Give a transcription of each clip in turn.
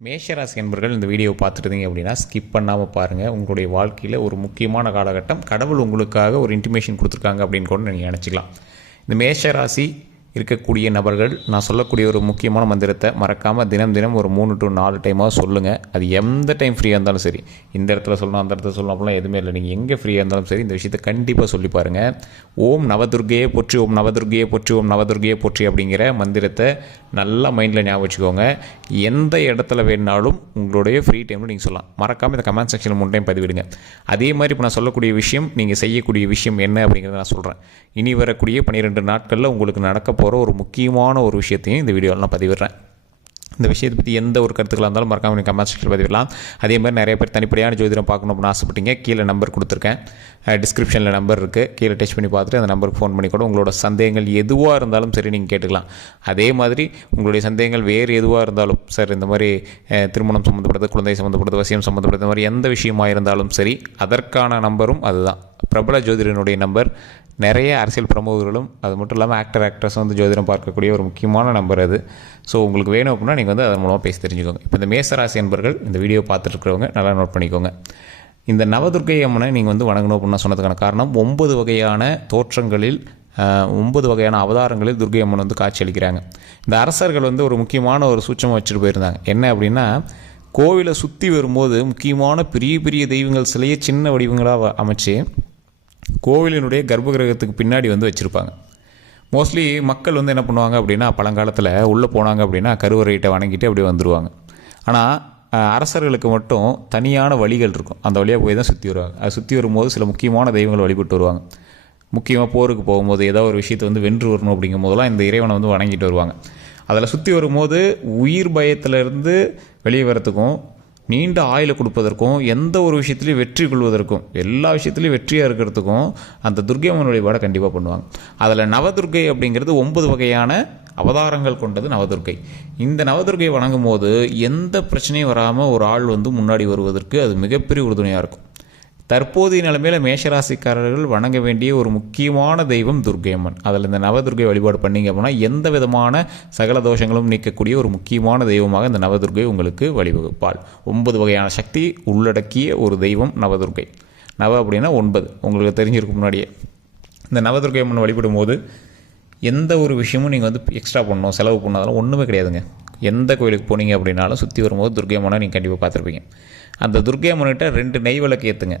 மேஷராசி என்பர்கள் இந்த வீடியோ பார்த்துருந்தீங்க அப்படின்னா ஸ்கிப் பண்ணாமல் பாருங்கள். உங்களுடைய வாழ்க்கையில் ஒரு முக்கியமான காலகட்டம், கடவுள் உங்களுக்காக ஒரு இன்டிமேஷன் கொடுத்துருக்காங்க அப்படின்னு கூட நீங்கள் நினச்சிக்கலாம். இந்த மேஷராசி இருக்கக்கூடிய நபர்கள் நான் சொல்லக்கூடிய ஒரு முக்கியமான மந்திரத்தை மறக்காமல் தினம் தினம் ஒரு 3 to 4 டைமாக சொல்லுங்கள். அது எந்த டைம் ஃப்ரீயாக இருந்தாலும் சரி, இந்த இடத்துல சொல்லணும் அந்த இடத்துல சொல்லணும் அப்படிலாம் எதுவுமே இல்லை. நீங்கள் எங்கே ஃப்ரீயாக இருந்தாலும் சரி இந்த விஷயத்தை கண்டிப்பாக சொல்லி பாருங்கள். ஓம் நவதுர்கையே போற்றி, ஓம் நவதுர்கையே போற்றி, ஓம் நவதுர்கையே போற்றி அப்படிங்கிற மந்திரத்தை நல்லா மைண்டில் ஞாபகம் வச்சுக்கோங்க. எந்த இடத்துல வேணாலும் உங்களுடைய ஃப்ரீ டைமில் நீங்கள் சொல்லலாம். மறக்காமல் இந்த கமெண்ட் செக்ஷனில் 3 டைம் பதிவிடுங்க. அதே மாதிரி இப்போ நான் சொல்லக்கூடிய விஷயம், நீங்கள் செய்யக்கூடிய விஷயம் என்ன அப்படிங்கிறத நான் சொல்கிறேன். இனி வரக்கூடிய 12 நாட்களில் உங்களுக்கு நடக்க போகிற ஒரு முக்கியமான ஒரு விஷயத்தையும் இந்த வீடியோவில் நான் பதிவிடுறேன். இந்த விஷயத்தை பற்றி எந்த ஒரு கருத்துக்களாக இருந்தாலும் மறக்காமல் நீங்கள் கமெண்ட் செக்ஷனில் பதிவிடலாம். அதே மாதிரி நிறைய பேர் தனிப்படையான ஜோதிடம் பார்க்கணும் அப்படின்னு ஆசைப்பட்டீங்க. கீழே நம்பர் கொடுத்துருக்கேன், டிஸ்கிரிப்ஷனில் நம்பர் இருக்குது. கீழே டச் பண்ணி பார்த்துட்டு அந்த நம்பருக்கு ஃபோன் பண்ணி கூட உங்களோட சந்தேகங்கள் எதுவாக இருந்தாலும் சரி நீங்கள் கேட்டுக்கலாம். அதே மாதிரி உங்களுடைய சந்தேகங்கள் வேறு எதுவாக இருந்தாலும் சார், இந்த மாதிரி திருமணம் சம்மந்தப்பட்டது, குழந்தை சம்மந்தப்பட்டது, வசியம் சம்மந்தப்பட்டது, இந்த மாதிரி எந்த விஷயமாக இருந்தாலும் சரி, அதற்கான நம்பரும் அதுதான். பிரபல ஜோதிடனுடைய நம்பர். நிறைய அரசியல் பிரமுகர்களும் அது மட்டும் இல்லாமல் ஆக்ட்ரஸ் வந்து ஜோதிடம் பார்க்கக்கூடிய ஒரு முக்கியமான நம்பர் அது. ஸோ உங்களுக்கு வேணும் அப்படின்னா நீங்கள் வந்து அதன் மூலமாக பேசி தெரிஞ்சுக்கோங்க. இப்போ இந்த மேசராசி என்பர்கள் இந்த வீடியோ பார்த்துட்ருக்கிறவங்க நல்லா நோட் பண்ணிக்கோங்க. இந்த நவதுர்க்கை அம்மனை நீங்கள் வந்து வணங்கணும் அப்படின்னு சொன்னதுக்கான காரணம், 9 வகையான தோற்றங்களில் 9 வகையான அவதாரங்களில் துர்க்கை அம்மன் வந்து காட்சி அளிக்கிறாங்க. இந்த அரசர்கள் வந்து ஒரு முக்கியமான ஒரு சூட்சமாக வச்சுட்டு போயிருந்தாங்க. என்ன அப்படின்னா, கோவிலை சுற்றி வரும்போது முக்கியமான பெரிய பெரிய தெய்வங்கள் சிலையை சின்ன வடிவங்களாக அமைச்சு கோவிலினுடைய கர்ப்பகிரகத்துக்கு பின்னாடி வந்து வச்சுருப்பாங்க. மோஸ்ட்லி மக்கள் வந்து என்ன பண்ணுவாங்க அப்படின்னா, பழங்காலத்தில் உள்ளே போனாங்க அப்படின்னா கருவறையிட்ட வணங்கிட்டு அப்படியே வந்துடுவாங்க. ஆனால் அரசர்களுக்கு மட்டும் தனியான வழிகள் இருக்கும். அந்த வழியாக போய் தான் சுற்றி வருவாங்க. அது சுற்றி வரும்போது சில முக்கியமான தெய்வங்களை வழிபட்டு வருவாங்க. முக்கியமாக போருக்கு போகும்போது ஏதோ ஒரு விஷயத்தை வந்து வென்று வரணும் அப்படிங்கும் போதெல்லாம் இந்த இறைவனை வந்து வணங்கிட்டு வருவாங்க. அதில் சுற்றி வரும்போது உயிர் பயத்திலிருந்து வெளியே வரத்துக்கும், நீண்ட ஆயுளை கொடுப்பதற்கும், எந்த ஒரு விஷயத்துலையும் வெற்றி கொள்வதற்கும், எல்லா விஷயத்துலையும் வெற்றியாக இருக்கிறதுக்கும் அந்த துர்க்கை அம்மன் வழிபாடை கண்டிப்பாக பண்ணுவாங்க. அதில் நவதுர்க்கை அப்படிங்கிறது 9 வகையான அவதாரங்கள் கொண்டது நவதுர்க்கை. இந்த நவதுர்க்கையை வணங்கும் போது எந்த பிரச்சனையும் வராமல் ஒரு ஆள் வந்து முன்னாடி வருவதற்கு அது மிகப்பெரிய உறுதுணையாக இருக்கும். தற்போதைய நிலைமையில் மேஷராசிக்காரர்கள் வணங்க வேண்டிய ஒரு முக்கியமான தெய்வம் துர்க்கை அம்மன். அதில் இந்த நவதுர்க்கை வழிபாடு பண்ணிங்க அப்படின்னா எந்த விதமான சகல தோஷங்களும் நீக்கக்கூடிய ஒரு முக்கியமான தெய்வமாக இந்த நவதுர்க்கை உங்களுக்கு வழிவகுப்பாள். 9 வகையான சக்தி உள்ளடக்கிய ஒரு தெய்வம் நவதுர்க்கை. நவ அப்படின்னா 9, உங்களுக்கு தெரிஞ்சிருக்கும் முன்னாடியே. இந்த நவதுர்க்கை அம்மன் வழிபடும் போது எந்த ஒரு விஷயமும் நீங்கள் வந்து எக்ஸ்ட்ரா பண்ணணும், செலவு பண்ணாலும் ஒன்றுமே கிடையாதுங்க. எந்த கோயிலுக்கு போனீங்க அப்படின்னாலும் சுற்றி வரும்போது துர்க்கை அம்மனை நீங்கள் கண்டிப்பாக பார்த்துருப்பீங்க. அந்த துர்க்கை அம்மன்கிட்ட 2 நெய் விளக்கு ஏற்றுங்க.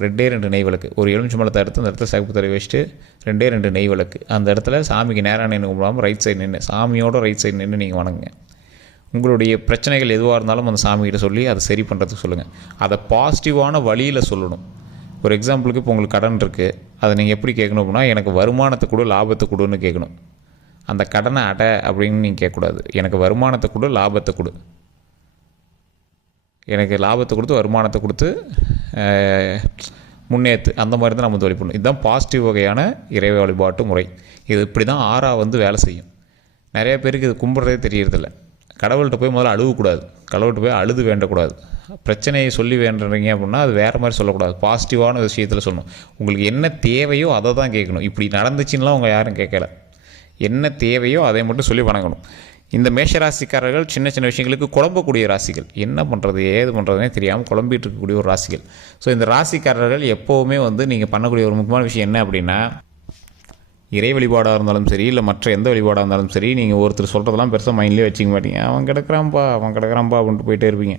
2 நெய் விளக்கு, ஒரு எலுமிச்சம்பழத்தை எடுத்து அந்த இடத்துல சகுப்பு தடவை வச்சுட்டு 2 நெய் விளக்கு அந்த இடத்துல சாமிக்கு நேராக நின்று கும்பிடாமல் ரைட் சைடு நின்று, சாமியோட ரைட் சைடு நின்று நீங்கள் வணங்குங்க. உங்களுடைய பிரச்சனைகள் எதுவாக இருந்தாலும் அந்த சாமிகிட்ட சொல்லி அதை சரி பண்ணுறதுக்கு சொல்லுங்கள். அதை பாசிட்டிவான வழியில் சொல்லணும். ஒரு எக்ஸாம்பிளுக்கு இப்போ உங்களுக்கு கடன் இருக்குது, அதை நீங்கள் எப்படி கேட்கணும் அப்படின்னா, எனக்கு வருமானத்தை கொடு, லாபத்தை கொடுன்னு கேட்கணும். அந்த கடனை அப்படின்னு நீங்கள் கேட்கக்கூடாது. எனக்கு வருமானத்தை கொடு, லாபத்தை கொடு, எனக்கு லாபத்தை கொடுத்து வருமானத்தை கொடுத்து முன்னேற்று, அந்த மாதிரி தான் நம்ம வந்து வழிபடணும். இதுதான் பாசிட்டிவ் வகையான இறை வழிபாட்டு முறை. இது இப்படி தான் ஆறா வந்து வேலை செய்யும். நிறைய பேருக்கு இது கும்பிட்றதே தெரியறதில்ல. கடவுள்கிட்ட போய் முதல்ல அழுகக்கூடாது, கடவுள்கிட்ட போய் அழுது வேண்டக்கூடாது. பிரச்சனையை சொல்லி வேண்டுறீங்க அப்படின்னா அது வேறு மாதிரி சொல்லக்கூடாது, பாசிட்டிவான விஷயத்தில் சொல்லணும். உங்களுக்கு என்ன தேவையோ அதை தான் கேட்கணும். இப்படி நடந்துச்சுன்னா அவங்க யாரும் கேட்கல. என்ன தேவையோ அதை மட்டும் சொல்லி வணங்கணும். இந்த மேஷராசிக்காரர்கள் சின்ன சின்ன விஷயங்களுக்கு குழம்பக்கூடிய ராசிகள். என்ன பண்ணுறது ஏது பண்ணுறதுனே தெரியாமல் குழம்பிட்டு இருக்கக்கூடிய ஒரு ராசிகள். ஸோ இந்த ராசிக்காரர்கள் எப்போவுமே வந்து நீங்கள் பண்ணக்கூடிய ஒரு முக்கியமான விஷயம் என்ன அப்படின்னா, இறை வழிபாடாக இருந்தாலும் சரி, இல்லை மற்ற எந்த வழிபாடாக இருந்தாலும் சரி, நீங்கள் ஒருத்தர் சொல்கிறதெல்லாம் பெருசாக மைண்ட்லேயே வச்சுக்க மாட்டீங்க. அவன் கிடக்கிறான்ப்பா அப்படின்ட்டு போயிட்டே இருப்பீங்க.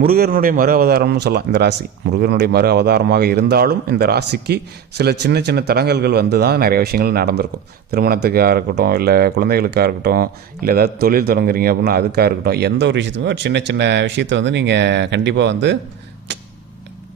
முருகனுடைய மறு அவதாரம்னு சொல்லலாம் இந்த ராசி. முருகனுடைய மறு அவதாரமாக இருந்தாலும் இந்த ராசிக்கு சில சின்ன சின்ன தடங்கல்கள் வந்து தான் நிறைய விஷயங்கள் நடந்திருக்கும். திருமணத்துக்காக இருக்கட்டும், இல்லை குழந்தைகளுக்காக இருக்கட்டும், இல்லை ஏதாவது தொழில் தொடங்குறீங்க அப்படின்னா அதுக்காக இருக்கட்டும், எந்த ஒரு விஷயத்துக்குமே ஒரு சின்ன சின்ன விஷயத்தை வந்து நீங்கள் கண்டிப்பாக வந்து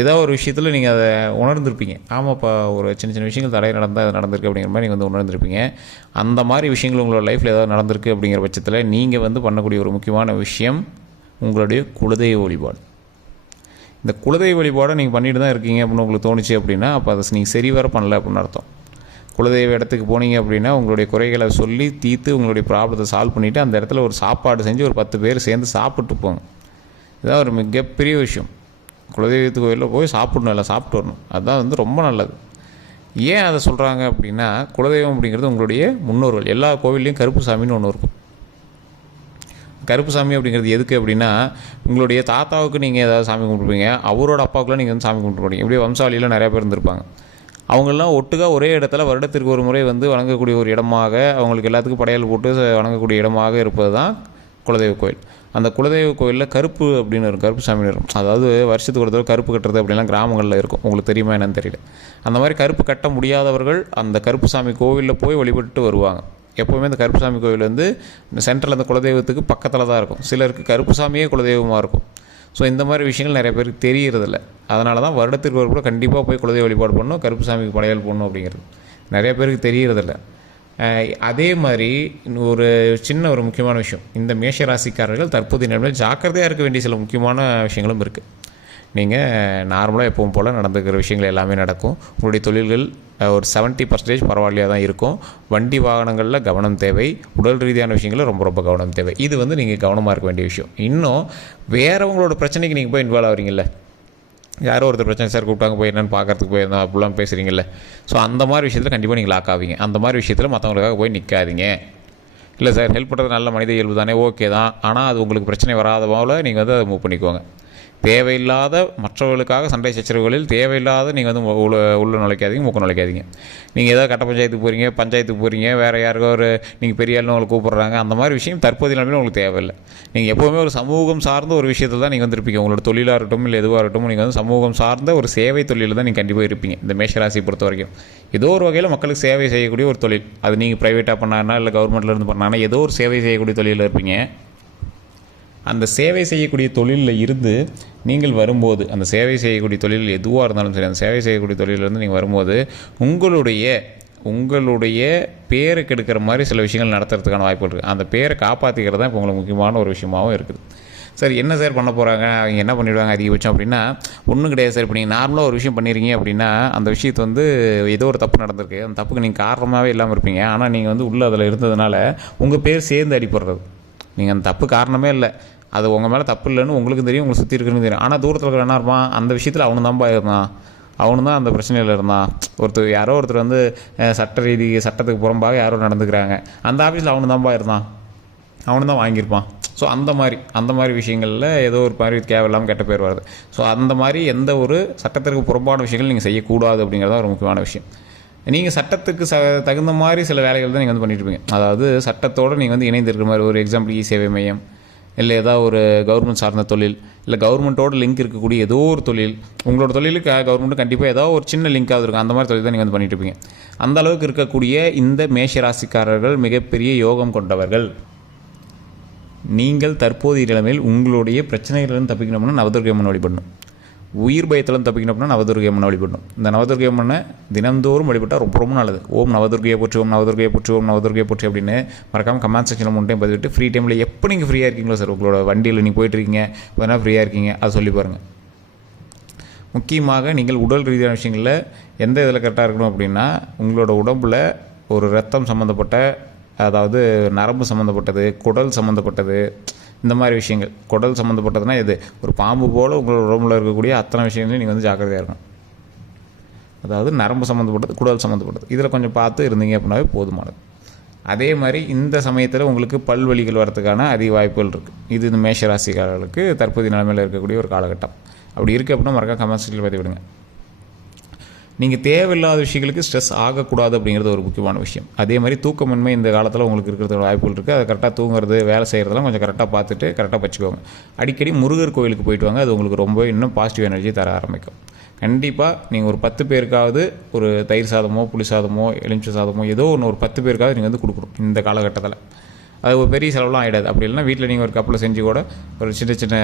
ஏதோ ஒரு விஷயத்தில் நீங்கள் அதை உணர்ந்திருப்பீங்க. ஆமாப்பா, ஒரு சின்ன சின்ன விஷயங்கள் தடை நடந்தால் அது நடந்திருக்கு அப்படிங்கிற மாதிரி நீங்கள் வந்து உணர்ந்திருப்பீங்க. அந்த மாதிரி விஷயங்கள் உங்களோட லைஃப்பில் ஏதாவது நடந்திருக்கு அப்படிங்கிற பட்சத்தில் நீங்கள் வந்து பண்ணக்கூடிய ஒரு முக்கியமான விஷயம் உங்களுடைய குலதெய்வ வழிபாடு. இந்த குலதெய்வ வழிபாடை நீங்கள் பண்ணிட்டு தான் இருக்கீங்க அப்படின்னு உங்களுக்கு தோணுச்சு அப்படின்னா அப்போ அதை நீங்கள் சரிவர பண்ணல அப்படின்னு அர்த்தம். குலதெய்வ இடத்துக்கு போனீங்க அப்படின்னா உங்களுடைய குறைகளை சொல்லி தீர்த்து உங்களுடைய ப்ராப்ளத்தை சால்வ் பண்ணிவிட்டு அந்த இடத்துல ஒரு சாப்பாடு செஞ்சு ஒரு 10 பேர் சேர்ந்து சாப்பிட்டு போங்க. இதுதான் ஒரு மிகப்பெரிய விஷயம். குலதெய்வத்து கோயிலில் போய் சாப்பிடணும், இல்லை சாப்பிட்டு வரணும். அதுதான் வந்து ரொம்ப நல்லது. ஏன் அதை சொல்கிறாங்க அப்படின்னா, குலதெய்வம் அப்படிங்கிறது உங்களுடைய முன்னோர்கள். எல்லா கோவில்லையும் கருப்பு சாமின்னு ஒன்று இருக்கும். கருப்பு சாமி அப்படிங்கிறது எதுக்கு அப்படின்னா, உங்களுடைய தாத்தாவுக்கு நீங்கள் ஏதாவது சாமி கும்பிட்ருப்பீங்க, அவரோட அப்பாவுக்குலாம் நீங்கள் வந்து சாமி கும்பிட்டுருப்பீங்க. இப்படியே வம்சாவளியில் நிறையா பேர் இருந்திருப்பாங்க. அவங்கெல்லாம் ஒட்டுக்கா ஒரே இடத்துல வருடத்திற்கு ஒரு முறை வந்து வணங்கக்கூடிய ஒரு இடமாக, அவங்களுக்கு எல்லாத்துக்கும் படையல் போட்டு வணங்கக்கூடிய இடமாக இருப்பது தான் குலதெய்வ கோயில். அந்த குலதெய்வ கோயிலில் கருப்பு அப்படின்னு இருக்கும், கருப்பு சாமி இருக்கும். அதாவது வருஷத்துக்கு ஒரு தடவை கருப்பு கட்டுறது அப்படின்லாம் கிராமங்களில் இருக்கும். உங்களுக்கு தெரியுமா என்னன்னு தெரியல. அந்த மாதிரி கருப்பு கட்ட முடியாதவர்கள் அந்த கருப்பு சாமி கோவிலில் போய் வழிபட்டு வருவாங்க. எப்போவுமே இந்த கருப்பு சாமி கோவில் வந்து இந்த சென்ட்ரல் அந்த குலதெய்வத்துக்கு பக்கத்தில் தான் இருக்கும். சிலருக்கு கருப்பு சாமியே குலதெய்வமாக இருக்கும். ஸோ இந்த மாதிரி விஷயங்கள் நிறைய பேருக்கு தெரியறதில்ல. அதனால தான் வருடத்திற்கு ஒரு கூட கண்டிப்பாக போய் குலதெய்வ வழிபாடு பண்ணணும், கருப்பு சாமிக்கு படையல் போடணும் அப்படிங்கிறது நிறைய பேருக்கு தெரியறதில்ல. அதே மாதிரி ஒரு சின்ன ஒரு முக்கியமான விஷயம், இந்த மேஷ ராசிக்காரர்கள் தற்போதைய நிலைமையில் ஜாக்கிரதையாக இருக்க வேண்டிய சில முக்கியமான விஷயங்களும் இருக்குது. நீங்கள் நார்மலாக எப்பவும் போல் நடந்துக்கிற விஷயங்கள் எல்லாமே நடக்கும். உங்களுடைய தொழில்கள் ஒரு 70% பரவாயில்லையாக தான் இருக்கும். வண்டி வாகனங்களில் கவனம் தேவை. உடல் ரீதியான விஷயங்களில் ரொம்ப ரொம்ப கவனம் தேவை. இது வந்து நீங்கள் கவனமாக இருக்க வேண்டிய விஷயம். இன்னும் வேறவங்களோட பிரச்சனைக்கு நீங்கள் போய் இன்வால்வ் ஆகிறீங்கள, யாரோ ஒருத்தர் பிரச்சனை சார் கூப்பிட்டாங்க போய் என்னென்னு பார்க்கறதுக்கு போயிருந்தோம் அப்படிலாம் பேசுகிறீங்களே. ஸோ அந்த மாதிரி விஷயத்தில் கண்டிப்பாக நீங்கள் லாக் ஆவீங்க. அந்த மாதிரி விஷயத்தில் மற்றவங்களுக்காக போய் நிற்காதீங்க. இல்லை சார் ஹெல்ப் பண்ணுறது நல்ல மனித இயல்பு தானே, ஓகே தான். ஆனால் அது உங்களுக்கு பிரச்சனை வராத போல் நீங்கள் வந்து அதை மூவ் பண்ணிக்கோங்க. தேவையில்லாத மற்றவர்களுக்காக சண்டை சச்சரவுகளில் தேவையில்லாத நீங்கள் வந்து உள்ள நுழைக்காதீங்க, மூக்க நுழைக்காதீங்க. நீங்கள் ஏதாவது கட்ட பஞ்சாயத்துக்கு போகிறீங்க, வேறு யாருக்கோ ஒரு நீங்கள் பெரிய ஆள்னு உங்களை கூப்பிட்றாங்க, அந்த மாதிரி விஷயம் தற்போதைய நிலைமையில் உங்களுக்கு தேவையில்லை. நீங்கள் எப்போவுமே ஒரு சமூகம் சார்ந்த ஒரு விஷயத்தில் தான் நீங்கள் வந்து இருப்பீங்க. உங்களோட தொழிலாக இருக்கட்டும் இல்லை எதுவாக இருக்கட்டும், நீங்கள் வந்து சமூகம் சார்ந்த ஒரு சேவை தொழிலில் தான் நீங்கள் கண்டிப்பாக இருப்பீங்க. இந்த மேஷராசியை பொறுத்த வரைக்கும் ஏதோ ஒரு வகையில் மக்களுக்கு சேவை செய்யக்கூடிய ஒரு தொழில், அது நீங்கள் ப்ரைவேட்டாக பண்ணாங்கன்னா இல்லை கவர்மெண்ட்லேருந்து பண்ணாங்கன்னா ஏதோ ஒரு சேவை செய்யக்கூடிய தொழிலில் இருப்பீங்க. அந்த சேவை செய்யக்கூடிய தொழிலில் இருந்து நீங்கள் வரும்போது, அந்த சேவை செய்யக்கூடிய தொழில் எதுவாக இருந்தாலும் சரி, அந்த சேவை செய்யக்கூடிய தொழிலிருந்து நீங்கள் வரும்போது உங்களுடைய பேரை கெடுக்கிற மாதிரி சில விஷயங்கள் நடத்துறதுக்கான வாய்ப்புகள் இருக்குது. அந்த பேரை காப்பாற்றிக்கிறது தான் இப்போ உங்களுக்கு முக்கியமான ஒரு விஷயமாகவும் இருக்குது. சார் என்ன சார் பண்ண போகிறாங்க, அவங்க என்ன பண்ணிவிடுவாங்க அதிகபட்சம் அப்படின்னா, ஒன்றும் கிடையாது சார். இப்போ நீங்கள் நார்மலாக ஒரு விஷயம் பண்ணிடுறீங்க அப்படின்னா, அந்த விஷயத்தை வந்து ஏதோ ஒரு தப்பு நடந்திருக்கு, அந்த தப்புக்கு நீங்கள் காரணமாகவே இல்லாமல் இருப்பீங்க. ஆனால் நீங்கள் வந்து உள்ளே அதில் இருந்ததுனால உங்கள் பேர் சேர்ந்து அடிப்படுறது. நீங்கள் அந்த தப்பு காரணமே இல்லை, அது உங்கள் மேலே தப்பு இல்லைன்னு உங்களுக்கும் தெரியும், உங்களுக்கு சுற்றி இருக்குன்னு தெரியும். ஆனால் தூரத்தில் இருக்கிற என்ன இருப்பான், அந்த விஷயத்தில் அவனு தான்ப்பா இருந்தான், அவனு தான் அந்த பிரச்சனையில் இருந்தான். யாரோ ஒருத்தர் வந்து சட்டத்துக்கு புறம்பாக யாரோ நடந்துக்கிறாங்க, அந்த ஆஃபீஸில் அவனு தான்ப்பா இருந்தான், அவனு தான் வாங்கியிருப்பான். ஸோ அந்த மாதிரி விஷயங்களில் ஏதோ ஒரு மாதிரி தேவையில்லாமல் கெட்ட பேர் வருது. ஸோ அந்த மாதிரி எந்த ஒரு சட்டத்திற்கு புறம்பான விஷயங்கள் நீங்கள் செய்யக்கூடாது அப்படிங்கிறத ஒரு முக்கியமான விஷயம். நீங்கள் சட்டத்துக்கு தகுந்த மாதிரி சில வேலைகள் தான் நீங்கள் வந்து பண்ணிட்டு இருப்பீங்க. அதாவது சட்டத்தோடு நீங்கள் வந்து இணைந்து இருக்கிற மாதிரி, ஒரு எக்ஸாம்பிள் சேவை மையம், இல்லை ஏதாவது ஒரு கவர்மெண்ட் சார்ந்த தொழில், இல்லை கவர்மெண்ட்டோட லிங்க் இருக்கக்கூடிய ஏதோ ஒரு தொழில், உங்களோட தொழிலுக்கு கவர்மெண்ட்டு கண்டிப்பாக ஏதாவது ஒரு சின்ன லிங்காவது இருக்கும். அந்த மாதிரி தொழில் தான் நீங்கள் வந்து பண்ணிட்டு இருப்பீங்க. அந்த அளவுக்கு இருக்கக்கூடிய இந்த மேஷராசிக்காரர்கள் மிகப்பெரிய யோகம் கொண்டவர்கள். நீங்கள் தற்போதைய நிலைமையில் உங்களுடைய பிரச்சனைகளிலிருந்து தப்பிக்கணும்னா நவதுர்க்கை அம்மன் வழிபடணும். உயிர் பயத்திலும் தப்பிக்கணும் அப்படின்னா நவதுர்க்கை அம்மனை வழிபடணும். இந்த நவதுர்க்கை அம்மனை தினந்தோறும் வழிபட்டால் ரொம்ப ரொம்ப நல்லது. ஓம் நவதுர்க்கையை போற்றி, ஓம் நவதுர்க்கையை போற்றி, ஓம் நவதுர்க்கையை போற்றி அப்படின்னு மறக்காமல் கமெண்ட் செக்ஷனில் 3 டைம் பதிவிட்டு, ஃப்ரீ டைமில் எப்போ நீங்கள் ஃப்ரீயாக இருக்கீங்களோ சார், உங்களோட வண்டியில் நீங்கள் போயிட்டுருக்கீங்க, இப்போ ஃப்ரீயாக இருக்கீங்க, அதை சொல்லி பாருங்கள். முக்கியமாக நீங்கள் உடல் ரீதியான விஷயங்களில் எந்த இதில் கரெக்டாக இருக்கணும் அப்படின்னா, உங்களோட உடம்பில் ஒரு ரத்தம் சம்மந்தப்பட்ட, அதாவது நரம்பு சம்மந்தப்பட்டது, குடல் சம்மந்தப்பட்டது, இந்த மாதிரி விஷயங்கள். குடல் சம்மந்தப்பட்டதுன்னா இது ஒரு பாம்பு போல் உங்களோட உடம்புல இருக்கக்கூடிய அத்தனை விஷயங்களையும் நீங்கள் வந்து ஜாக்கிரதையாக இருக்கணும். அதாவது நரம்பு சம்மந்தப்பட்டது, குடல் சம்மந்தப்பட்டது, இதில் கொஞ்சம் பார்த்து இருந்தீங்க அப்படின்னாவே போதுமானது. அதே மாதிரி இந்த சமயத்தில் உங்களுக்கு பல்வலிகள் வரதுக்கான அதிக வாய்ப்புகள் இருக்குது. இது இந்த மேஷராசிக்காரர்களுக்கு தற்போதைய நிலைமையில் இருக்கக்கூடிய ஒரு காலகட்டம். அப்படி இருக்குது அப்படின்னா மறக்காம கமெண்ட் செக்ஷனில் பதிவு விடுங்க. நீங்கள் தேவையில்லாத விஷயங்களுக்கு ஸ்ட்ரெஸ் ஆகக்கூடாது அப்படிங்கிறது ஒரு முக்கியமான விஷயம். அதே மாதிரி தூக்கமின்மை இந்த காலத்தில் உங்களுக்கு இருக்கிறது வாய்ப்புகள் இருக்குது. அதை கரெக்டாக தூங்குறது, வேலை செய்கிறதெல்லாம் கொஞ்சம் கரெக்டாக பார்த்துட்டு கரெக்டாக வச்சுக்கோங்க. அடிக்கடி முருகர் கோயிலுக்கு போயிட்டு வாங்க, அது உங்களுக்கு ரொம்ப இன்னும் பாசிட்டிவ் எனர்ஜி தர ஆரம்பிக்கும். கண்டிப்பாக நீங்கள் ஒரு 10 பேருக்காவது ஒரு தயிர் சாதமோ, புளி சாதமோ, எலுமிச்சை சாதமோ ஏதோ ஒன்று ஒரு 10 பேருக்காவது நீங்கள் வந்து கொடுக்கணும் இந்த காலகட்டத்தில். அது ஒரு பெரிய செலவுலாம் ஆகிடாது. அப்படி இல்லைனா வீட்டில் நீங்கள் ஒரு கப்பில் செஞ்சு கூட ஒரு சின்ன சின்ன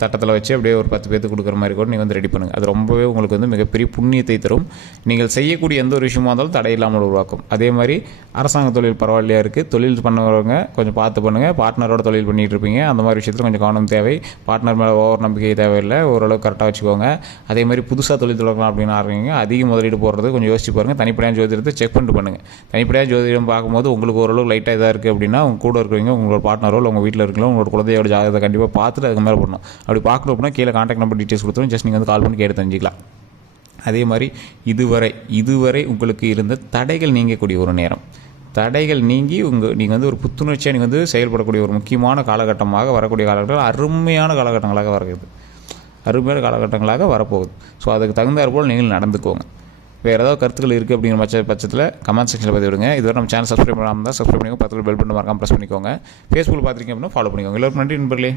தட்டத்தில் வச்சு அப்படியே ஒரு 10 பேருக்கு கொடுக்குற மாதிரி கூட நீங்கள் வந்து ரெடி பண்ணுங்கள். அது ரொம்பவே உங்களுக்கு வந்து மிகப்பெரிய புண்ணியத்தை தரும். நீங்கள் செய்யக்கூடிய எந்த ஒரு விஷயமா இருந்தாலும் தடை இல்லாமல் உருவாக்கும். அதே மாதிரி அரசாங்க தொழில் பரவாயில்லையா இருக்குது, தொழில் பண்ணுறவங்க கொஞ்சம் பார்த்து பண்ணுங்கள். பார்ட்னரோட தொழில் பண்ணிகிட்டு இருப்பீங்க, அந்த மாதிரி விஷயத்தில் கொஞ்சம் கவனம் தேவை. பார்ட்னர் மேலே ஓவர் நம்பிக்கை தேவையில்லை, ஓரளவுக்கு கரெக்டாக வச்சுக்கோங்க. அதே மாதிரி புதுசாக தொழில் தொடங்கலாம் அப்படின்னு ஆரம்பிங்க, அதிக முதலீடு போடுறது கொஞ்சம் யோசிச்சு பாருங்கள். தனிப்படையாக ஜோதிடத்தை செக் பண்ணிட்டு பண்ணுங்கள். தனிப்படையாக ஜோதிடம் பார்க்கும்போது உங்களுக்கு ஓரளவு லைட்டாக இதாக இருக்குது அப்படின்னா உங்கள் கூட இருக்கிறவங்க, உங்களோட பார்ட்னரோ இல்லை உங்கள் வீட்டில் இருக்கலாம், உங்களோட குழந்தையோட ஜாதகத்தை கண்டிப்பாக பார்த்துட்டு அதுக்கு மேலே பண்ணணும். அப்படி பார்க்கணும் அப்படின்னா கீழே கான்டாக்ட் நம்பர் டீட்டெயில்ஸ் கொடுத்துரும், ஜஸ்ட் நீங்கள் வந்து கால் பண்ணி கேட்டு தெரிஞ்சிக்கலாம். அதே மாதிரி இதுவரை உங்களுக்கு இருந்த தடைகள் நீங்கக்கூடிய ஒரு நேரம். தடைகள் நீங்கி நீங்கள் வந்து ஒரு புத்துணர்ச்சியாக நீங்கள் வந்து செயல்படக்கூடிய ஒரு முக்கியமான காலகட்டமாக வரக்கூடிய காலகட்டங்கள் அருமையான காலகட்டங்களாக வருகிறது, அருமையான காலகட்டங்களாக வரப்போகுது. ஸோ அதுக்கு தகுந்தாற் போல் நீங்கள் நடந்துக்கோங்க. வேறு ஏதாவது கருத்துக்கள் இருக்குது அப்படிங்கிற பட்சத்தில் கமெண்ட் செக்ஷனில் பதிவு விடுங்க. இதுவரை நம்ம சேனல் சப்ஸ்கிரைப் பண்ணாமல் தான் சப்ஸ்கிரைப் பண்ணிக்கோங்க, பக்கத்தில் பெல் பட்டன் மறக்காமல் ப்ரெஸ் பண்ணிக்கோங்க. ஃபேஸ்புக்கில் பார்த்துருக்கீங்க அப்படின்னா ஃபாலோ பண்ணிக்கோங்க. எல்லோருக்கும் நன்றி நண்பர்களே.